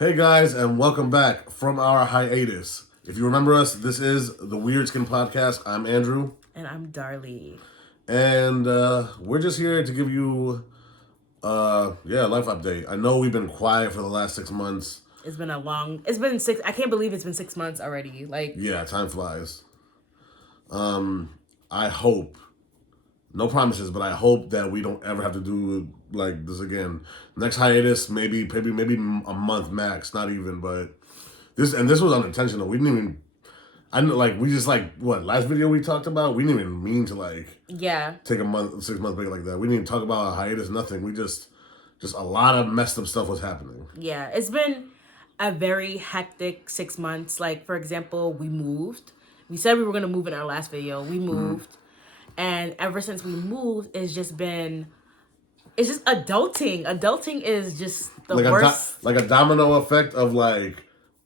Hey guys, and welcome back from our hiatus. If you remember us, this is the Weird Skin Podcast. I'm Andrew, And I'm Darlie. and we're just here to give you, a life update. I know we've been quiet for the last 6 months. It's been six, I can't believe it's been 6 months already. Yeah, time flies. I hope, no promises, but I hope that we don't ever have to do like this again. Next hiatus, maybe a month max, not even. But this was unintentional. We didn't even. I know, like we just what last video we talked about. We didn't even mean to yeah. take a month, 6 month break like that. We didn't even talk about a hiatus. Nothing. We just a lot of messed up stuff was happening. Yeah. It's been a very hectic 6 months. Like, for example, we moved. We said we were going to move in our last video. We moved. And ever since we moved, it's just adulting. Adulting is just the worst. Like a domino effect of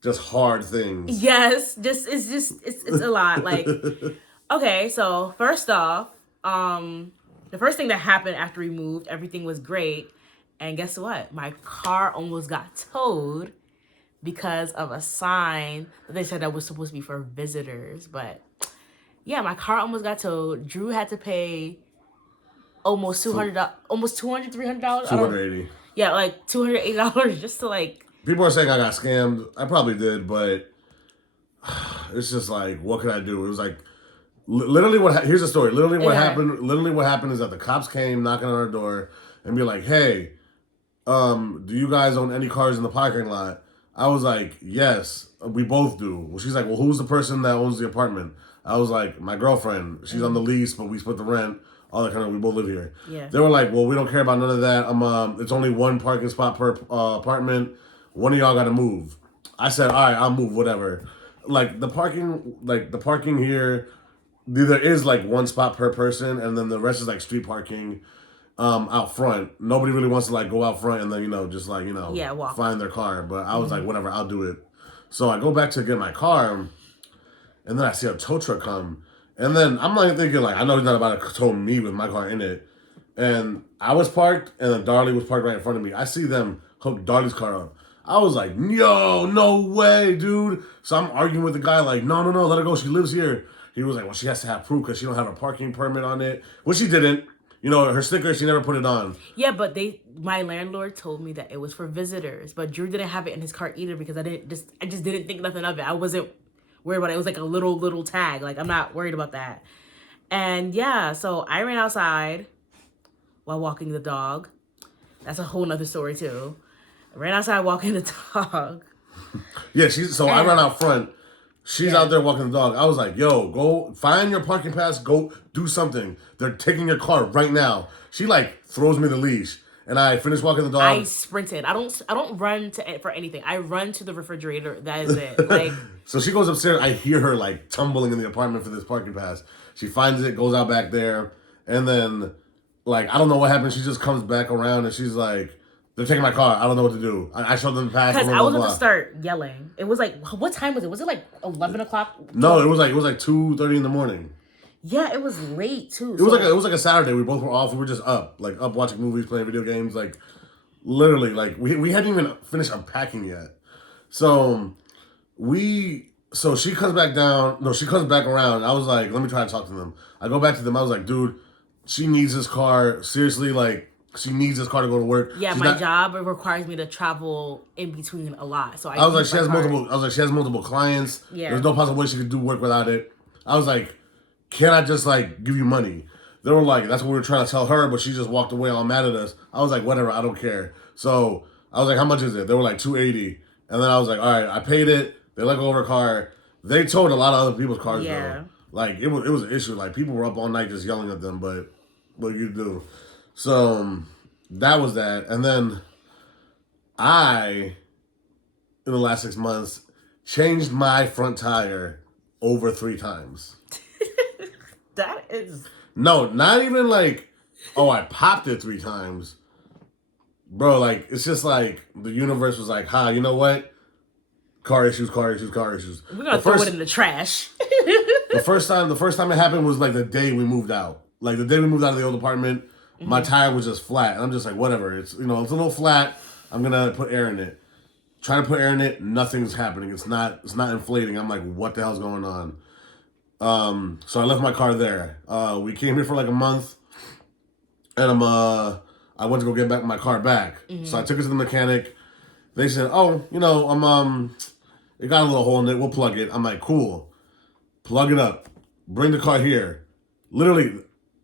just hard things. Yes. It's a lot. Like, okay, so first off, the first thing that happened after we moved, everything was great. And guess what? My car almost got towed because of a sign that they said that was supposed to be for visitors. But yeah, my car almost got towed. Drew had to pay almost $200, $300. 280. Yeah, like $280 just to like. People are saying I got scammed. I probably did, but it's just like, what could I do? It was like, literally here's the story. Literally what happened. Literally what happened is that the cops came knocking on our door and be like, "Hey, do you guys own any cars in the parking lot?" I was like, "Yes, we both do." Well, she's like, "Well, who's the person that owns the apartment?" I was like, "My girlfriend. She's on the lease, but we split the rent. All that kind of. We both live here." Yeah. They were like, "Well, we don't care about none of that. It's only one parking spot per apartment. One of y'all got to move." I said, "All right, I'll move. Whatever." The parking here, there is like one spot per person, and then the rest is like street parking. Out front. Nobody really wants to go out front and then walk. find their car. But I was like, whatever, I'll do it. So I go back to get my car, and then I see a tow truck come, and then I'm like thinking I know he's not about to tow me with my car in it. And I was parked, and then Darlie was parked right in front of me. I see them hook Darlie's car up. I was like, yo, no way, dude. So I'm arguing with the guy no, let her go. She lives here. He was like, well, she has to have proof because she don't have a parking permit on it, which she didn't. Her sticker, she never put it on. Yeah, but my landlord told me that it was for visitors, but Drew didn't have it in his car either because I just didn't think nothing of it. I wasn't worried about it. It was like a little tag. Like, I'm not worried about that. And yeah, so I ran outside while walking the dog. That's a whole nother story too. I ran outside walking the dog. Yeah, I ran out front. She's out there walking the dog. I was like, yo, go find your parking pass. Go do something. They're taking your car right now. She throws me the leash. And I finished walking the dog. I sprinted. I don't run for anything. I run to the refrigerator. That is it. So she goes upstairs. I hear her tumbling in the apartment for this parking pass. She finds it, goes out back there. And then I don't know what happened. She just comes back around and she's like, they're taking my car. I don't know what to do. I showed them the pass. Because I was about to start yelling. It was what time was it? Was it 11 o'clock? No, it was 2:30 in the morning. Yeah, it was late too. It was like a Saturday. We both were off. We were just up watching movies, playing video games. Literally, we hadn't even finished unpacking yet. So she comes back down. No, she comes back around. I was like, let me try to talk to them. I go back to them. I was like, dude, she needs this car. Seriously, she needs this car to go to work. Yeah, my job requires me to travel in between a lot. So I was like, she has multiple clients. Yeah. There's no possible way she could do work without it. I was like, can I just give you money? They were like, that's what we were trying to tell her, but she just walked away all mad at us. I was like, whatever, I don't care. So I was like, how much is it? They were like $280. And then I was like, all right, I paid it. They let go of her car. They towed a lot of other people's cars though. It was an issue. People were up all night just yelling at them, but what you do? So that was that. And then I, in the last 6 months, changed my front tire over 3 times. That is... No, not even I popped it 3 times. Bro, it's just the universe was like, you know what? Car issues. We're gonna throw it in the trash. the first time it happened was the day we moved out. The day we moved out of the old apartment, my tire was just flat. And I'm just like, whatever. It's a little flat. I'm gonna put air in it. Trying to put air in it, nothing's happening. It's not inflating. I'm like, what the hell's going on? So I left my car there. We came here for like a month, and I went to go get back my car back. Mm-hmm. So I took it to the mechanic. They said, oh, you know, it got a little hole in it. We'll plug it. I'm like, cool. Plug it up. Bring the car here. Literally,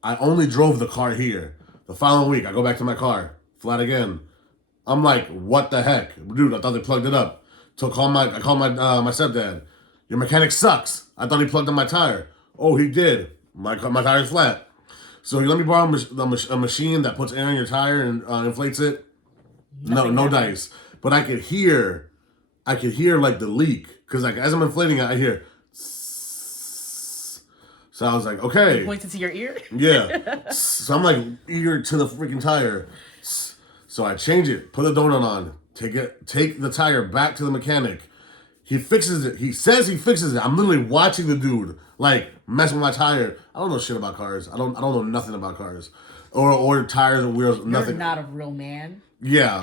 I only drove the car here. The following week, I go back to my car. Flat again. I'm like, what the heck? Dude, I thought they plugged it up. So I called my stepdad. Your mechanic sucks. I thought he plugged in my tire. Oh, he did. My tire's flat. So you let me borrow a machine that puts air in your tire and inflates it? No dice. But I could hear like the leak. Because like as I'm inflating it, I hear. So I was like, okay. You pointed to your ear? Yeah. So I'm like ear to the freaking tire. So I change it, put the donut on, take the tire back to the mechanic. He fixes it. He says he fixes it. I'm literally watching the dude like mess with my tire. I don't know shit about cars. I don't know nothing about cars, or tires or wheels. Nothing. You're not a real man. Yeah.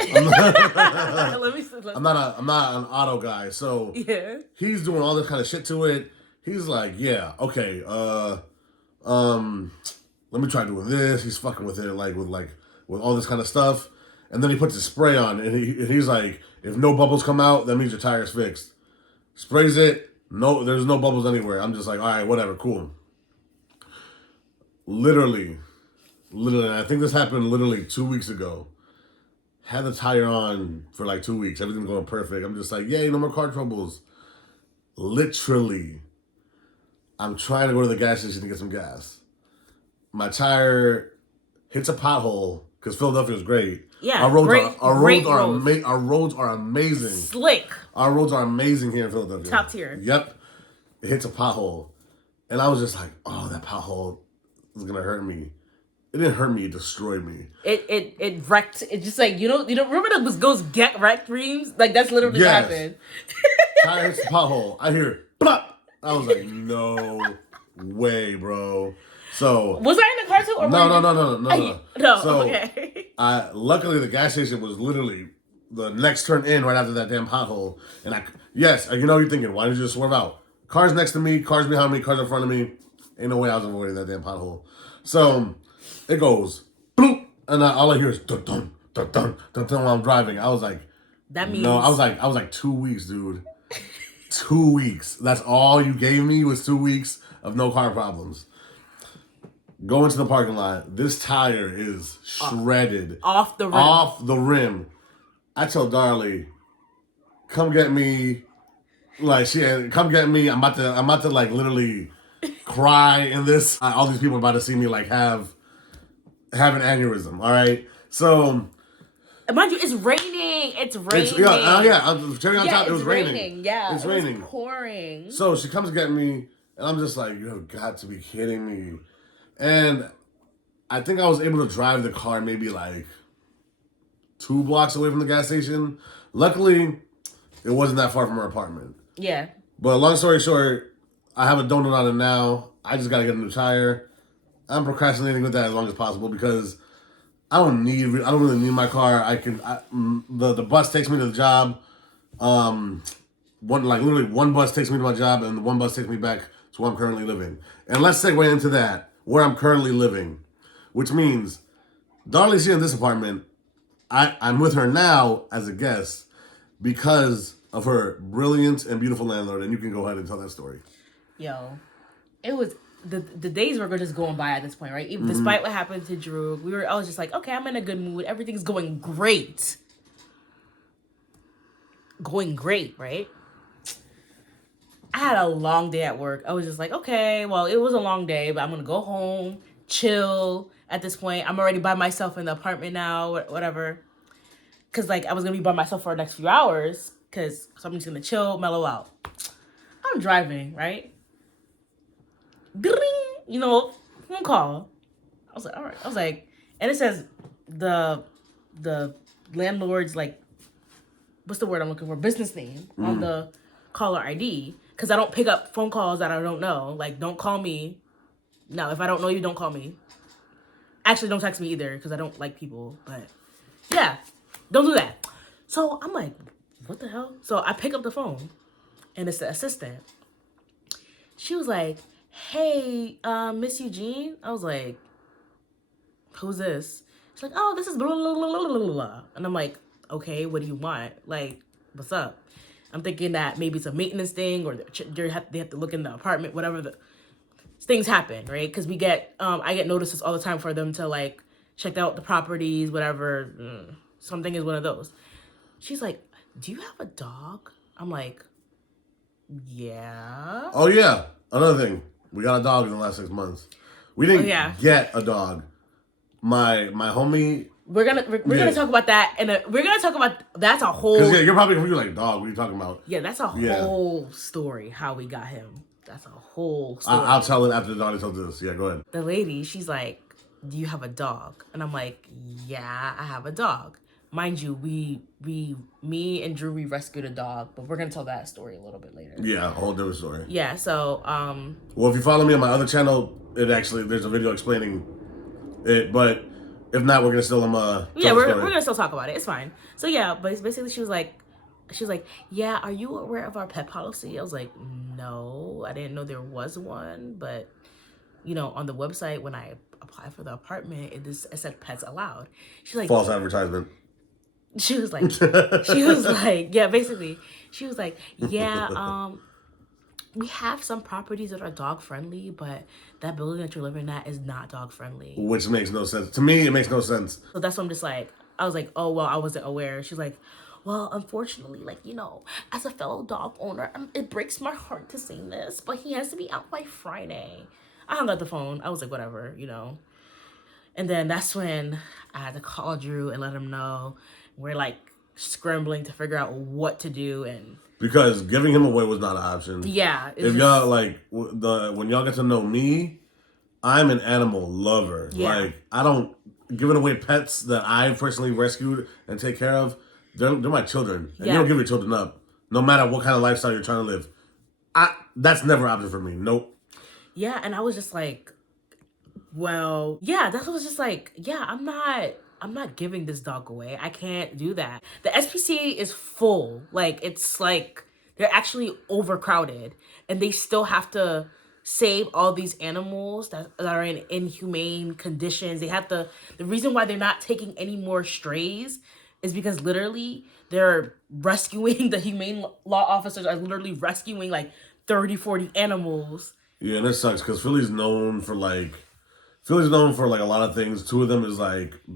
I'm not an auto guy. So yeah. He's doing all this kind of shit to it. He's like, yeah, okay, let me try doing this. He's fucking with it with all this kind of stuff. And then he puts his spray on, and he's like, if no bubbles come out, that means your tire's fixed. Sprays it, no, there's no bubbles anywhere. I'm just like, all right, whatever, cool. Literally, I think this happened literally 2 weeks ago. Had the tire on for like 2 weeks. Everything's going perfect. I'm just like, yay, no more car troubles. Literally, I'm trying to go to the gas station to get some gas. My tire hits a pothole, because Philadelphia is great. Yeah, our roads are amazing. Slick. Our roads are amazing here in Philadelphia. Top tier. Yep. It hits a pothole. And I was just like, oh, that pothole is going to hurt me. It didn't hurt me. It destroyed me. It wrecked. It just like, you know, remember those get wrecked dreams? Like, that's literally what happened. Tire hits the pothole. I hear, plop. I was like, no way, bro. So was I in the car too? Or no. So, okay. Luckily, the gas station was literally the next turn in right after that damn pothole. And you know, you're thinking, why did you just swerve out? Cars next to me, cars behind me, cars in front of me. Ain't no way I was avoiding that damn pothole. So it goes bloop, and all I hear is dun dun dun dun dun dun while I'm driving. I was like, that means no. I was like 2 weeks, dude. 2 weeks. That's all you gave me was 2 weeks of no car problems. Go into the parking lot. This tire is shredded. Off the rim. Off the rim. I tell Darlie, come get me. Like, come get me. I'm about to like literally cry in this. All these people are about to see me like have an aneurysm. All right. So, mind you, it's raining. It's raining. Cherry on top. It was raining. Yeah. It's raining. Pouring. So she comes get me, and I'm just like, you have got to be kidding me. And I think I was able to drive the car maybe like 2 blocks away from the gas station. Luckily, it wasn't that far from her apartment. Yeah. But long story short, I have a donut on it now. I just got to get a new tire. I'm procrastinating with that as long as possible because I don't really need my car. The bus takes me to the job. One bus takes me to my job and one bus takes me back to where I'm currently living. And let's segue into that. Where I'm currently living, which means Darlie's here in this apartment. I'm with her now as a guest because of her brilliant and beautiful landlord, and you can go ahead and tell that story. Yo, it was the days were just going by at this point, right? Even despite what happened to Drew, I was just like, okay, I'm in a good mood. Everything's going great. Right? I had a long day at work. I was just like, okay, well, it was a long day, but I'm going to go home, chill at this point. I'm already by myself in the apartment now, whatever. Because, like, I was going to be by myself for the next few hours. So I'm just going to chill, mellow out. I'm driving, right? Ding, you know, phone call. I was like, all right. I was like, and it says the landlord's, like, what's the word I'm looking for? Business name on the caller ID. Because I don't pick up phone calls that I don't know. Like, don't call me. No, if I don't know you, don't call me. Actually, don't text me either because I don't like people. But, yeah, don't do that. So, I'm like, what the hell? So I pick up the phone, and it's the assistant. She was like, hey, Miss Eugene. I was like, who's this? She's like, oh, this is blah, blah, blah, blah, blah, blah. And I'm like, okay, what do you want? Like, what's up? I'm thinking that maybe it's a maintenance thing, or they have to look in the apartment, whatever the things happen, right? Because we get, I get notices all the time for them to like check out the properties, whatever. Something is one of those. She's like, do you have a dog? I'm like, yeah. Oh yeah, another thing. We got a dog in the last 6 months. We didn't get a dog. My homie. We're gonna talk about that, and we're gonna talk about that's a whole. Because you're like, dog. What are you talking about? Yeah, that's a whole story. How we got him. That's a whole story. I'll tell it after the dog tells this. Yeah, go ahead. The lady, she's like, "Do you have a dog?" And I'm like, "Yeah, I have a dog." Mind you, me and Drew, we rescued a dog, but we're gonna tell that story a little bit later. Yeah, a whole different story. Yeah. So, well, if you follow me on my other channel, there's a video explaining it, but. If not, we're gonna still we're gonna still talk about it. It's fine. So yeah, but basically she was like, yeah, are you aware of our pet policy? I was like, no, I didn't know there was one, but on the website when I applied for the apartment, it said pets allowed. She's like, false advertisement. She was like, yeah, basically, she was like, yeah, we have some properties that are dog friendly, but that building that you're living at is not dog friendly. Which makes no sense. To me, it makes no sense. So that's why I'm just like, I was like, oh, well, I wasn't aware. She's like, well, unfortunately, as a fellow dog owner, it breaks my heart to say this, but he has to be out by Friday. I hung up the phone. I was like, whatever, And then that's when I had to call Drew and let him know. We're like scrambling to figure out what to do, and because giving him away was not an option. Yeah. If y'all when y'all get to know me, I'm an animal lover. Yeah. Like I don't giving away pets that I personally rescued and take care of. They're my children, and you don't give your children up, no matter what kind of lifestyle you're trying to live. That's never an option for me. Nope. Yeah, and I was just like, well, yeah, that was just like, yeah, I'm not giving this dog away. I can't do that. The SPCA is full. It's like they're actually overcrowded, and they still have to save all these animals that are in inhumane conditions. They have the reason why they're not taking any more strays is because literally they're rescuing, the humane law officers are literally rescuing 30, 40 animals. Yeah, and it sucks because Philly's known for a lot of things. Two of them is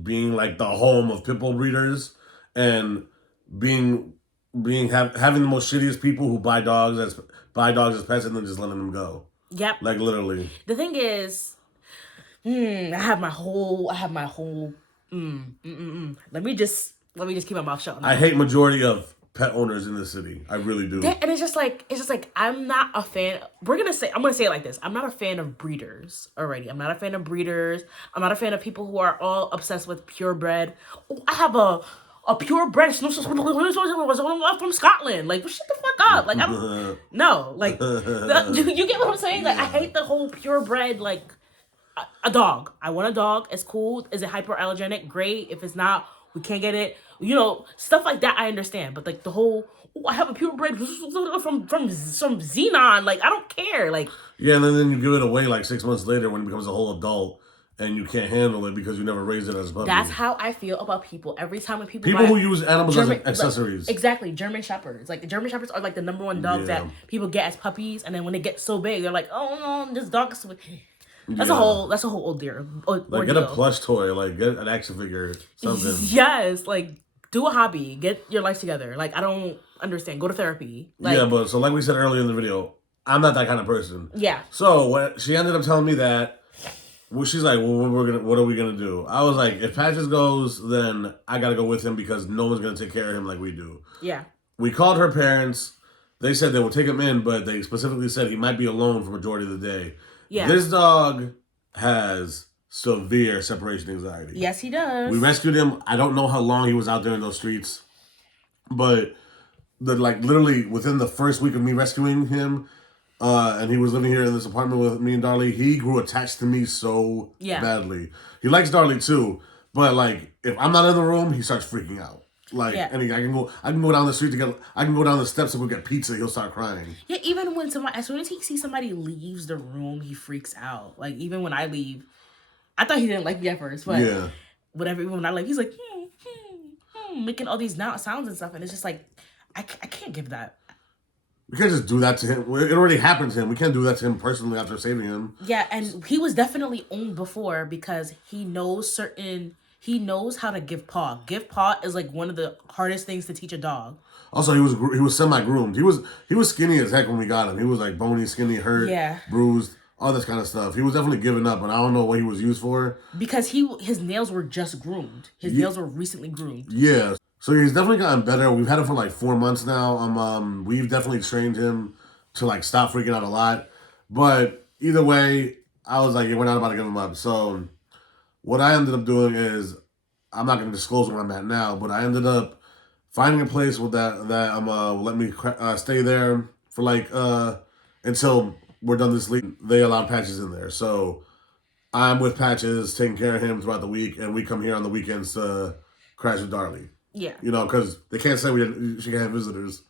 being the home of pit bull breeders, and having the most shittiest people who buy dogs as pets and then just letting them go. Yep. Literally. The thing is, I have my whole. Let me just keep my mouth shut. I hate majority of pet owners in the city. I really do. And it's just like I'm not a fan. I'm gonna say it like this. I'm not a fan of breeders already. I'm not a fan of breeders. I'm not a fan of people who are all obsessed with purebred. Oh, I have a purebred from Scotland. Shut the fuck up. You get what I'm saying? I hate the whole purebred. A dog. I want a dog. It's cool. Is it hypoallergenic? Great. If it's not, we can't get it. Stuff like that I understand. But the whole, I have a purebred from Xenon. I don't care. Yeah, and then you give it away 6 months later when it becomes a whole adult. And you can't handle it because you never raised it as a puppy. That's how I feel about people. Every time when people who use animals as accessories. Exactly. German Shepherds. The German Shepherds are the number one dogs that people get as puppies. And then when they get so big, they're like, oh no, this dog is... That's a whole ordeal. Get a plush toy. Get an action figure. Something. Yes. Do a hobby. Get your life together. I don't understand. Go to therapy. But so like we said earlier in the video, I'm not that kind of person. Yeah. So when she ended up telling me that, well, she's like, well, what are we gonna do? I was like, if Patches goes, then I gotta go with him because no one's gonna take care of him like we do. Yeah. We called her parents. They said they would take him in, but they specifically said he might be alone for majority of the day. Yeah. This dog has severe separation anxiety. Yes, he does. We rescued him. I don't know how long he was out there in those streets, but literally within the first week of me rescuing him. And he was living here in this apartment with me and Darlie. He grew attached to me so badly. He likes Darlie too, but if I'm not in the room, he starts freaking out. Like, Yeah. I can go down the street I can go down the steps and go get pizza. He'll start crying. Yeah, even when as soon as he sees somebody leaves the room, he freaks out. Like, even when I leave, I thought he didn't like me at first, but Yeah. whatever, even when I leave, he's like, making all these sounds and stuff, and it's just like, I can't give that. We can't just do that to him. It already happened to him. We can't do that to him personally after saving him. Yeah, and he was definitely owned before because he knows how to give paw. Give paw is like one of the hardest things to teach a dog. Also, he was semi-groomed. He was skinny as heck when we got him. He was like bony, skinny, hurt, bruised, all this kind of stuff. He was definitely giving up, and I don't know what he was used for. Because his nails were just groomed. His nails were recently groomed. Yeah. So he's definitely gotten better. We've had him for like 4 months now. We've definitely trained him to like stop freaking out a lot. But either way, I was like, yeah, we're not about to give him up. So what I ended up doing is, I'm not going to disclose where I'm at now, but I ended up finding a place with that let me stay there for like until we're done this league. They allowed Patches in there, so I'm with Patches taking care of him throughout the week, and we come here on the weekends to crash with Darlie. Yeah, you know, because they can't say she can't have visitors.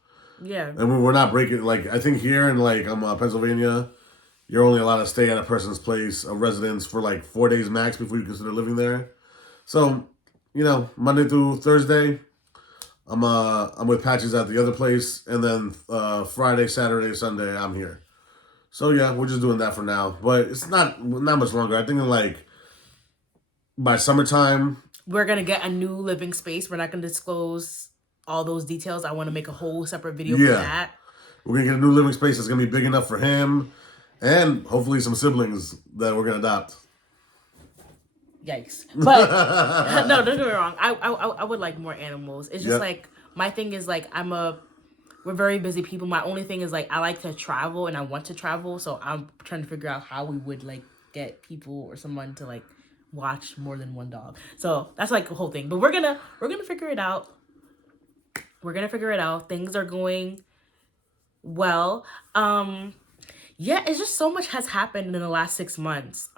Yeah, and we're not breaking, like, I think here in like Pennsylvania, you're only allowed to stay at a person's place of residence for like 4 days max before you consider living there. So, you know, Monday through Thursday, I'm with Patches at the other place, and then Friday, Saturday, Sunday, I'm here. So yeah, we're just doing that for now, but it's not much longer. I think like by summertime we're gonna get a new living space. We're not gonna disclose all those details. I want to make a whole separate video for that. We're gonna get a new living space that's gonna be big enough for him, and hopefully some siblings that we're gonna adopt. Yikes! But no, don't get me wrong. I would like more animals. It's just like my thing is like we're very busy people. My only thing is like I like to travel and I want to travel, so I'm trying to figure out how we would like get people or someone to like watch more than one dog. So that's like the whole thing. But we're gonna figure it out. We're gonna figure it out. Things are going well. Yeah, it's just so much has happened in the last 6 months.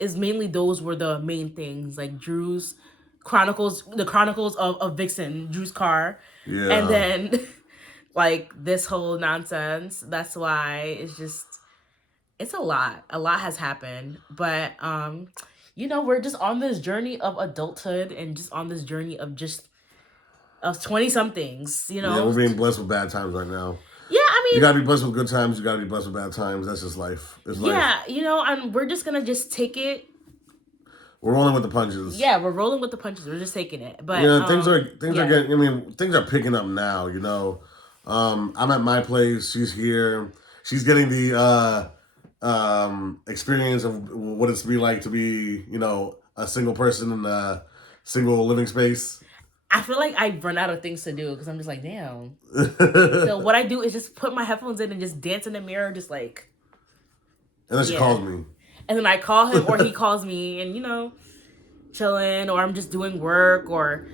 Is mainly those were the main things, like Drew's the chronicles of Vixen, Drew's car. Yeah. And then like this whole nonsense. That's why it's a lot. A lot has happened. But you know, we're just on this journey of adulthood and just on this journey of 20 somethings, you know. Yeah, we're being blessed with bad times right now. Yeah, I mean, you gotta be blessed with good times. You gotta be blessed with bad times. That's just life. It's life. Yeah, you know, and we're just gonna just take it. We're rolling with the punches. Yeah, we're rolling with the punches. We're just taking it. But yeah, things are getting. I mean, things are picking up now. You know, I'm at my place. She's here. She's getting the experience of what it's be like to be, you know, a single person in a single living space. I feel like I run out of things to do because I'm just like, damn. So what I do is just put my headphones in and just dance in the mirror, just like. And then she calls me. And then I call him or he calls me and, you know, chilling, or I'm just doing work, or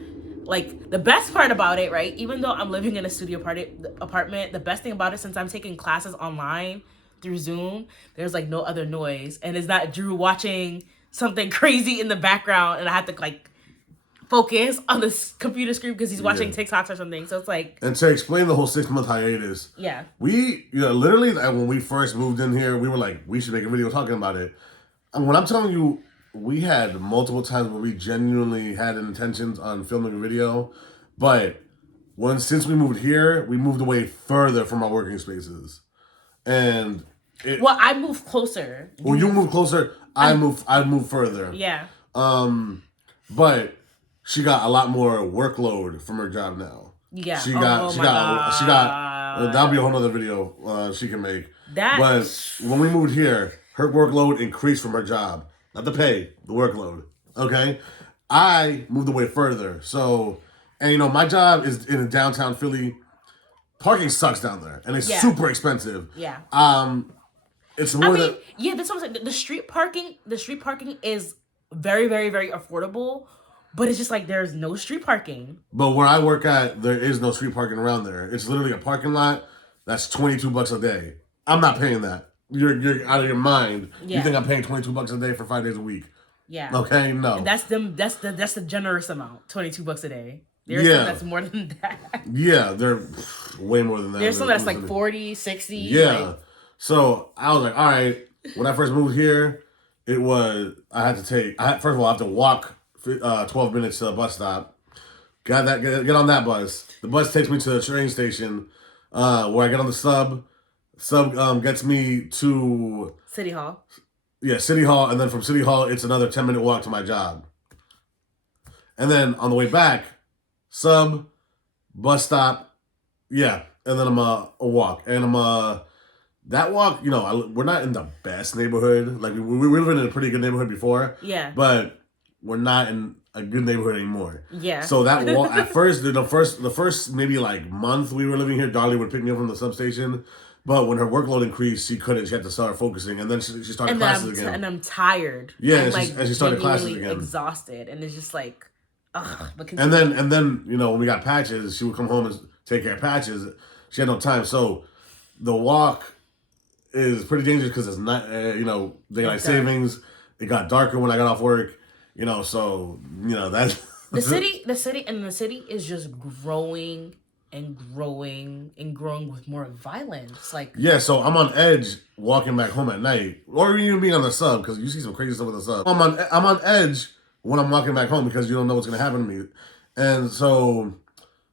like the best part about it, right? Even though I'm living in a studio apartment, the best thing about it, since I'm taking classes online through Zoom, there's like no other noise. And it's not Drew watching something crazy in the background and I have to like focus on the computer screen because he's watching TikToks or something. So it's like... And to explain the whole 6-month hiatus. Yeah. We, you know, literally, when we first moved in here, we were like, we should make a video talking about it. And when I'm telling you, we had multiple times where we genuinely had intentions on filming a video. But since we moved here, we moved away further from our working spaces. And... Well, I moved closer. Well, you moved closer. I moved further. Yeah. But... She got a lot more workload from her job now. Yeah. She got. That'll be a whole other video she can make. But when we moved here, her workload increased from her job. Not the pay, the workload. Okay? I moved away further. So, and you know, my job is in downtown Philly. Parking sucks down there. And it's super expensive. Yeah. It's more than... Yeah, that's what I'm saying. The street parking is very, very, very affordable. But it's just like there's no street parking. But where I work at, there is no street parking around there. It's literally a parking lot that's $22 a day. I'm not paying that. You're out of your mind. Yeah. You think I'm paying $22 a day for 5 days a week? Yeah. Okay, no. And that's the generous amount, $22 a day. There's Yeah. some that's more than that. Yeah, they're way more than that. There's some They're that's like losing it. 40, 60. Yeah. Like, So I was like, all right. When I first moved here, it was first of all I have to walk 12 minutes to a bus stop. Get on that bus. The bus takes me to the train station, where I get on the sub. Sub gets me to City Hall. City Hall, and then from City Hall it's another 10-minute walk to my job. And then on the way back, sub, bus stop, and then I'm a walk, and I'm that walk. We're not in the best neighborhood. Like we were living in a pretty good neighborhood before. Yeah. But we're not in a good neighborhood anymore. Yeah. So that walk at first, the first maybe like month we were living here, Darlie would pick me up from the substation. But when her workload increased, she couldn't. She had to start focusing, and then she started classes again. And I'm tired. Yeah, I'm, and she started classes genuinely again. Exhausted, and it's just like, ugh. And then when we got Patches, she would come home and take care of Patches. She had no time, so the walk is pretty dangerous because it's not daylight savings. It got darker when I got off work. So that the city is just growing and growing and growing with more violence. Like, yeah, so I'm on edge walking back home at night, or even being on the sub because you see some crazy stuff with the sub. I'm on edge when I'm walking back home because you don't know what's gonna happen to me, and so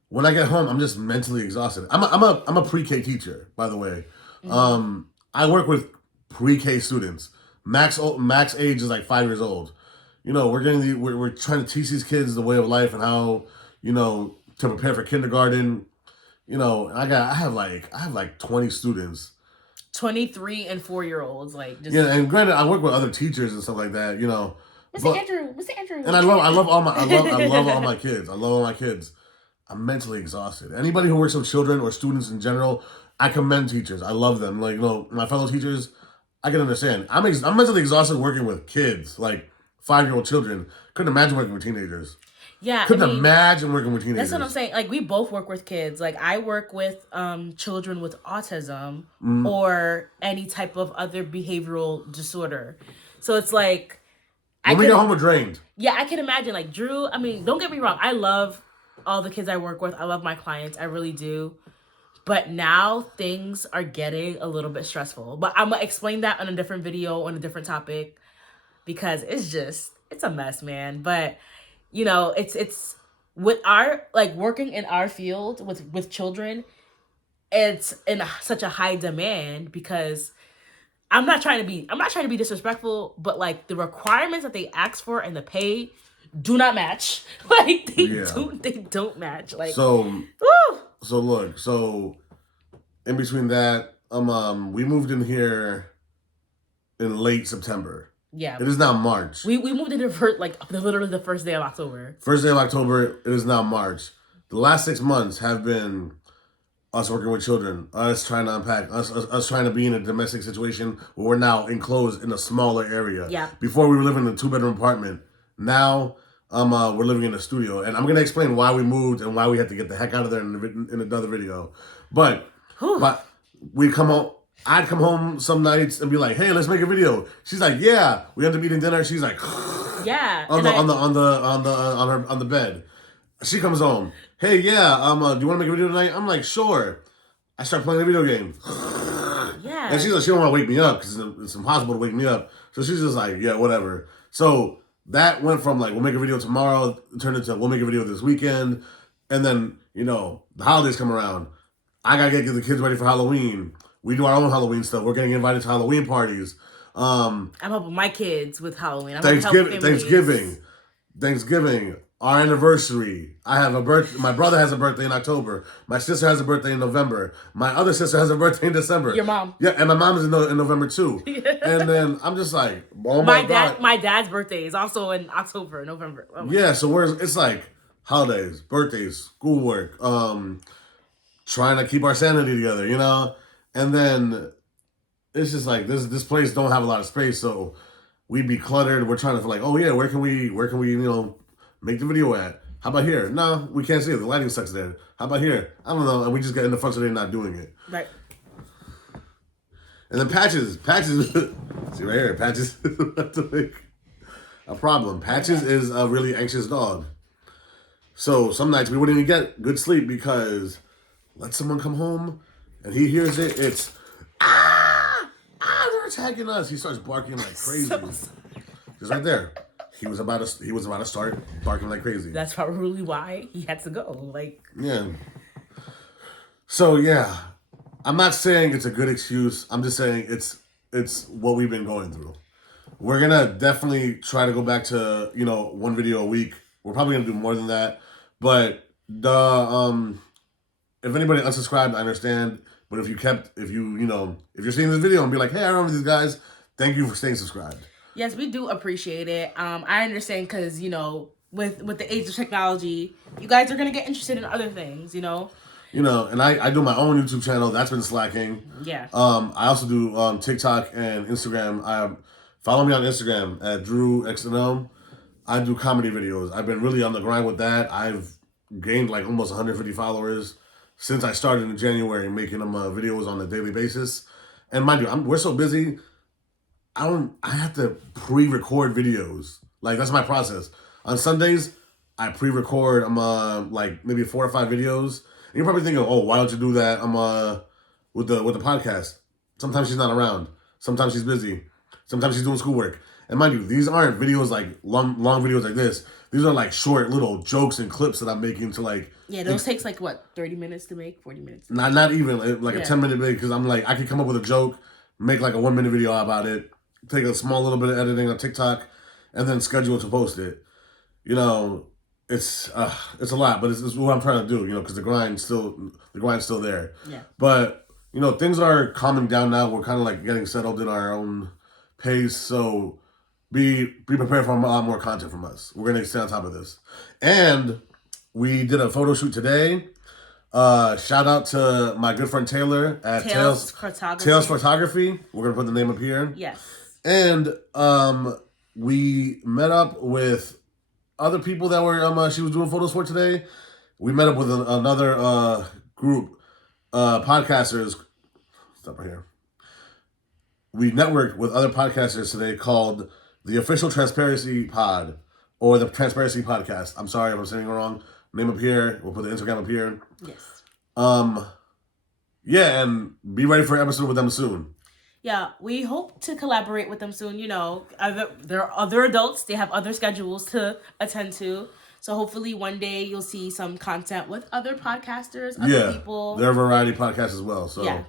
when I get home, I'm just mentally exhausted. I'm a pre-K teacher, by the way. Mm-hmm. I work with pre-K students. Max age is like 5 years old. We're trying to teach these kids the way of life and how to prepare for kindergarten. I have like 20 students. 23 and 4-year-olds, like just and granted, I work with other teachers and stuff like that. Mr. Andrew. And I love all my kids. I love all my kids. I'm mentally exhausted. Anybody who works with children or students in general, I commend teachers. I love them. Like my fellow teachers, I can understand. I'm mentally exhausted working with kids, like 5-year-old children. Couldn't imagine working with teenagers. Yeah, Couldn't imagine working with teenagers. That's what I'm saying. Like, we both work with kids. Like, I work with children with autism or any type of other behavioral disorder. So it's like, when we get home, we're drained. Yeah, I can imagine. Like, Drew, I mean, don't get me wrong. I love all the kids I work with. I love my clients. I really do. But now things are getting a little bit stressful. But I'm going to explain that on a different video, on a different topic, because it's a mess, man. But it's with our, like, working in our field with children, it's in such a high demand because I'm not trying to be disrespectful, but like the requirements that they ask for and the pay do not match. Like they don't match. Like, so in between that, we moved in here in late September. Yeah. It is now March. We moved in literally the first day of October. First day of October, it is now March. The last 6 months have been us working with children, us trying to unpack, us trying to be in a domestic situation where we're now enclosed in a smaller area. Yeah. Before we were living in a 2-bedroom apartment. Now we're living in a studio. And I'm going to explain why we moved and why we had to get the heck out of there in another video. But we come home. I'd come home some nights and be like, "Hey, let's make a video." She's like, "Yeah." We end up eating dinner. She's like, "Yeah." on the bed. She comes home. "Hey, yeah. Do you want to make a video tonight?" I'm like, "Sure." I start playing a video game. Yeah. And she's like, she don't want to wake me up because it's impossible to wake me up. So she's just like, "Yeah, whatever." So that went from like, we'll make a video tomorrow, turned into we'll make a video this weekend, and then the holidays come around. I gotta get the kids ready for Halloween. We do our own Halloween stuff. We're getting invited to Halloween parties. I'm helping my kids with Halloween. Thanksgiving, our anniversary. I have a birthday. My brother has a birthday in October. My sister has a birthday in November. My other sister has a birthday in December. Your mom. Yeah, and my mom is in November too. And then I'm just like, oh my God. My dad's birthday is also in October, November. Oh yeah, so it's like holidays, birthdays, schoolwork, trying to keep our sanity together, And then it's just like this place don't have a lot of space, so we be cluttered. We're trying to like, oh yeah, where can we make the video at? How about here? No, we can't see it. The lighting sucks there. How about here? I don't know. And we just get in the front so they're not doing it. Right. And then Patches, see right here, Patches a problem. Patches is a really anxious dog. So some nights we wouldn't even get good sleep because let someone come home and he hears it, it's they're attacking us. He starts barking like crazy. Just right there. He was about to start barking like crazy. That's probably why he had to go. Like, yeah. So yeah, I'm not saying it's a good excuse. I'm just saying it's what we've been going through. We're gonna definitely try to go back to one video a week. We're probably gonna do more than that, but if anybody unsubscribed, I understand. But if you're seeing this video and be like, hey, I remember these guys, thank you for staying subscribed. yes, we do appreciate it. I understand because with the age of technology, you guys are gonna get interested in other things. And I do my own YouTube channel. That's been slacking. Yeah. I also do TikTok and Instagram. Follow me on Instagram at DrewXNO. I do comedy videos. I've been really on the grind with that. I've gained like almost 150 followers since I started in January making them videos on a daily basis. And mind you, we're so busy. I have to pre-record videos. Like that's my process. On Sundays, I pre-record like maybe 4 or 5 videos. And you're probably thinking, oh, why don't you do that with the podcast? Sometimes she's not around. Sometimes she's busy. Sometimes she's doing schoolwork. And mind you, these aren't videos like long videos like this. These are like short little jokes and clips that I'm making to like. Yeah, those takes like what, 30 minutes to make, 40 minutes. Not even like a 10-minute video because I'm like I can come up with a joke, make like a 1-minute video about it, take a small little bit of editing on TikTok, and then schedule to post it. It's a lot, but it's what I'm trying to do. Because the grind's still there. Yeah. But things are calming down now. We're kind of like getting settled in our own pace, so be prepared for a lot more content from us. We're gonna stay on top of this, and we did a photo shoot today. Shout out to my good friend Taylor at Tails Photography. We're gonna put the name up here. Yes. And we met up with other people that were she was doing photos for today. We met up with another group podcasters. Stop right here. We networked with other podcasters today called the Official Transparency Pod or the Transparency Podcast. I'm sorry if I'm saying it wrong. Name up here. We'll put the Instagram up here. Yes. Yeah, and be ready for an episode with them soon. Yeah, we hope to collaborate with them soon. There are other adults. They have other schedules to attend to. So hopefully one day you'll see some content with other podcasters, other people. They're a variety podcast as well. So, yeah.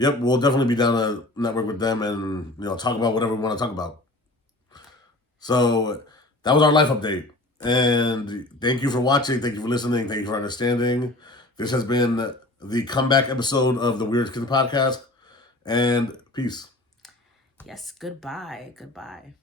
Yep, we'll definitely be down to network with them and talk about whatever we want to talk about. So that was our life update. And thank you for watching. Thank you for listening. Thank you for understanding. This has been the comeback episode of the Weird Kids Podcast. And peace. Yes, goodbye. Goodbye.